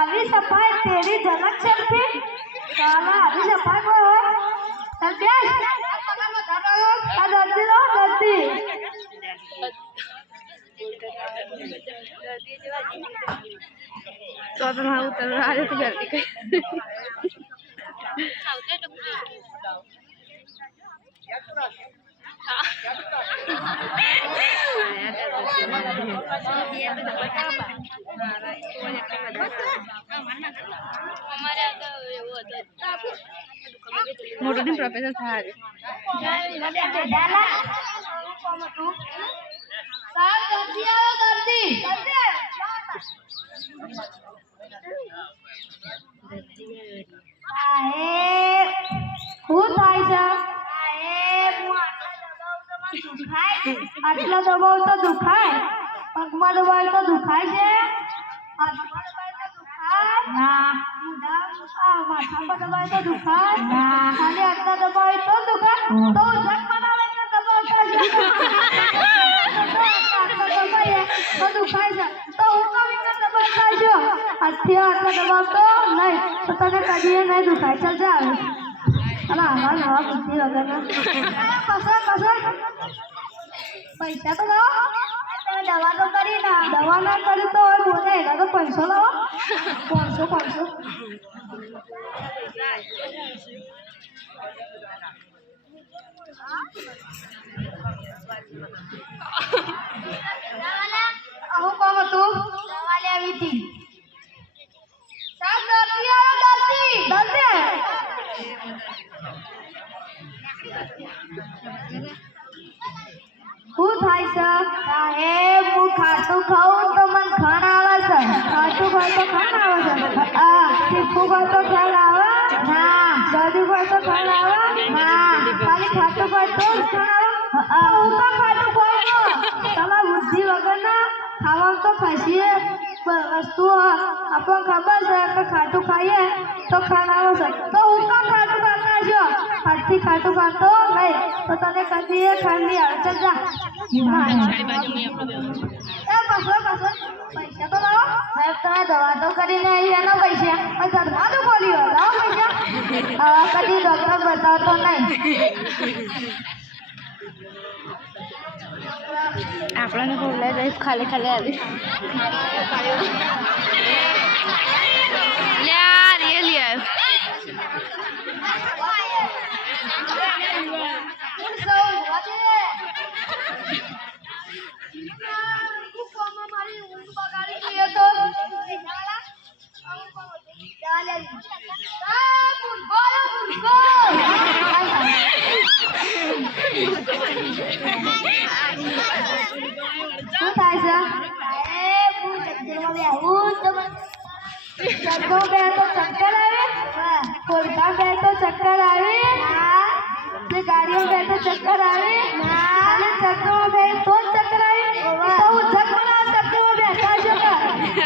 આવી સફાઈ તેરી ઝલક ચલતી સાલા આવી સફાઈ કોઈ હોય ચલ બેસ આ દર્દી લો દર્દી तो अब हम उतर रहा है तो जल्दी कर मोटो दिन प्रोफेसर था आज આટલા દબાવ તો દુખાય પગમાં દબાવ તો દુખાય છે ના માથામાં દબાવ તો દુખાય ના ખાલી આટલા દબાવ તો દુખાય તો જગ બનાવે તો દબાવતા તો દુખાય છે તો હું કવિ દબાવતા જો આજથી આટલા દબાવ તો નહીં તો તને કદી નહીં દુખાય ચાલ જા અલા આવા નવા બુદ્ધિ વગરના કસો પૈસા તો લાવો દવા તો કરી ના દવા ના કરી તો બોલે એના તો 500 લાવો 500 આવું કોમ હતું દવા લેવી હતી સાહેબ દર્દી આવ્યો દર્દી શું થાય છે સાહેબ હું ખાટું ખાઉં તો મને ખાણ આવે છે ખાટું ખાય તો ખાણ આવે છે તીખું ખાય તો ખાણ આવે ના જાદુ ખાય તો ખાણ આવે ના ખાલી ખાટું ખાય તો ખાણ આવે હું તો ખાટું ખાઉં તમારા બુદ્ધિ વગરના ખાવાનું તો ખાઈએ વસ્તુ આપણને ખબર છે કે ખાટું ખાઈએ તો ખાણ આવે છે તો હું તો ખાટું ખાતા છો હાથથી ખાટું ખાતો નહીં તો તને કદી એ ખાંડ નહીં આવે ચાલ જા પૈસા તો લાવો સાહેબ તમે દવા તો કરીને આવી એનો પૈસા ઘરમાં તો ખોલી હોય લાવો પૈસા હવે કદી ડૉક્ટર બતાવતો નહીં આપણને બોલાય જાય ખાલી ખાલી આવી લે चक्कर आवे गाड़ियों में तो चक्कर आवे चक्कर में तो चक्कर आवे तो जग बना चक्कर में बैठा जगह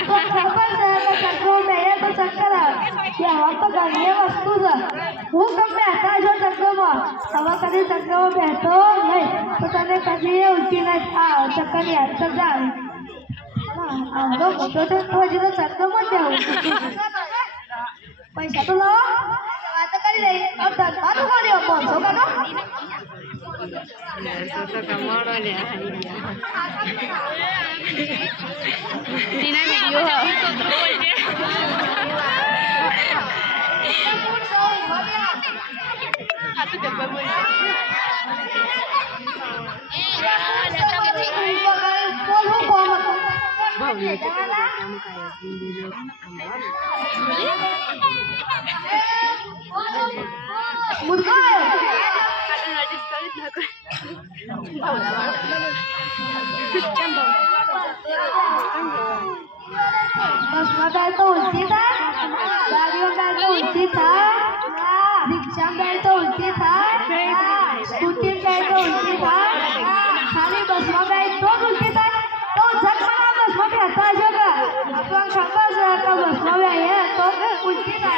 तो खबर है चक्कर में ये तो चक्कर आवे ये हम तो गंदी वस्तु है वो कब बैठा जो चक्कर में हवा कभी चक्कर में बैठो नहीं तो तने कभी उल्टी नहीं चक्कर नहीं आता चल जा हम लोग तो चक्कर में जाओ पैसा तो लो बात कर ले अब दवा तो खा लियो 500 का तो तो कमाड़ो ले तीना वीडियो है हाथ डब्बा बोल भव्य काम काय वीडियो मुर्गा बस में तो उल्टी था गाड़ियों में तो उल्टी था रिक्शा में तो उल्टी था स्कूटी में तो उल्टी था खाली बस में तो उल्टी था तो जग बना बस में बैठा जगह अपन खबर से तो बस में आए तो उल्टी था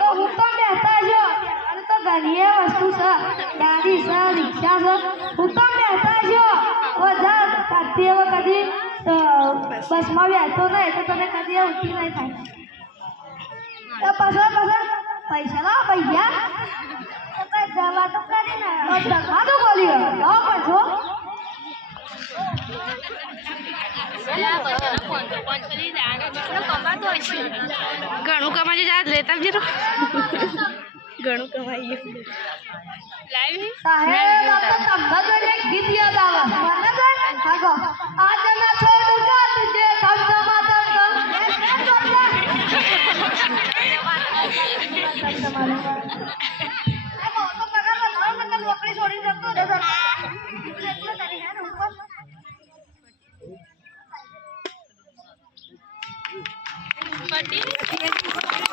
तो ऊपर बैठा जो अरे तो गाड़ी वस्तु से गाड़ी से रिक्शा से ऊपर बैठा जो वो जा करती है वो कभी तो बस में बैठो नहीं तो तने कभी उल्टी नहीं થાય તો પાછો પૈસા લાવો પૈસા તો કઈ દવા તો કરીને ખાધું બોલ્યો લાવો પાછો ઘણું કમાઈ જાય લેતા જરો ઘણું કમાઈ ગયું લાવી સાહેબ